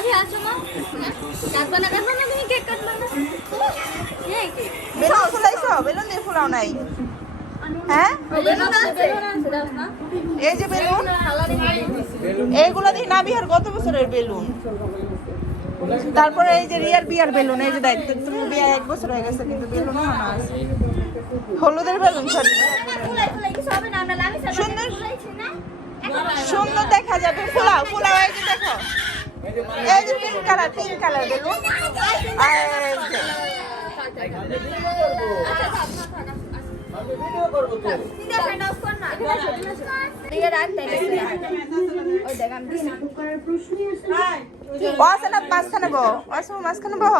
নাভি আছো মা কাটবা না তুমি কেক কাটবা না বেলুন ফুলাইছো বেলুন দিয়ে ফুলাও নাই হ্যাঁ বেলুন আছে দাও না এই যে বেলুন এইগুলো দিয়ে নাবিহার গত বছরের বেলুন তারপরে এই যে রিয়ার বিয়ার বেলুন এই যে দায়িত্ব তুমি বিয়ে 1 বছর হয়ে গেছে কিন্তু বেলুন এখনো আছে হলুদের বেলুন সরি সুন্দর সুন্দর দেখা যাবে ফুলাও ফুলাও এই যে দেখো এই যে পিঙ্ক কালার বেলুন আর এই যে মাঝখানে বহ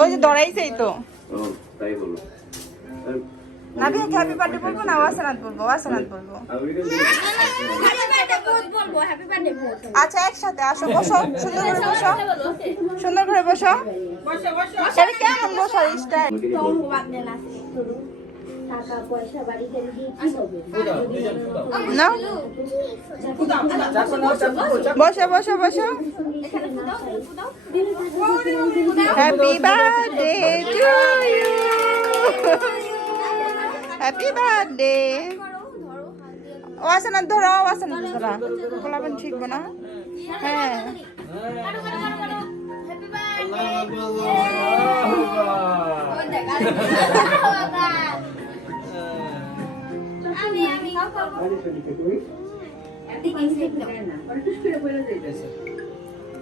ওই যে দৌড়াইছেই তো নাবিহাকে হ্যাপি বার্থডে বলবো না ওয়াসানাত বলবো আচ্ছা একসাথে আসো বসো সুন্দর করে বসো এটা কেমন বসার স্টাইল টাকা পয়সা বাড়িতে না বসো happy birthday to you happy birthday ওয়াসানাত ধরো বলাবেন ঠিক না হ্যাঁ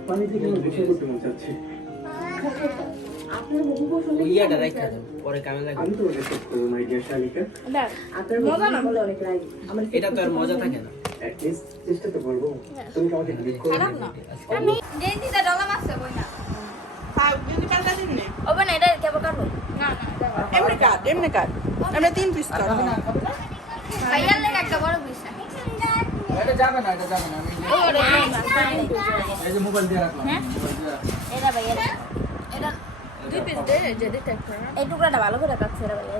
পানি থেকে গোসল করতে মন চাচ্ছে আপনার বহু পছন্দের ইয়াটা রাখা দাও পরে কামে লাগবে আমি তো ওটা চেক করবো মাই ডিয়ার শালিকা আপনার মজা না বলে অনেক রাগ আমার এটা তো আর মজা থাকে না অ্যাটলিস্ট চেষ্টা তো করবো তুমি কি আমাকে ডিলিট করবে খারাপ না আমি গেন্দিতে ডলা মারছে বই না বিউটি পার্লার দিন না ওবে না এটা কেবল কাটবো না এমনি কাট আমরা 3 পিস কাট ভাইয়ার লাগে একটা বড় পিস এটা যাবে না আমি এই যে মোবাইল দিয়ে রাখলাম এটা ভাইয়া এটা 2 পিস দে যে দিতে এই টুকরাটা ভালো করে কাটছে রে ভাইয়া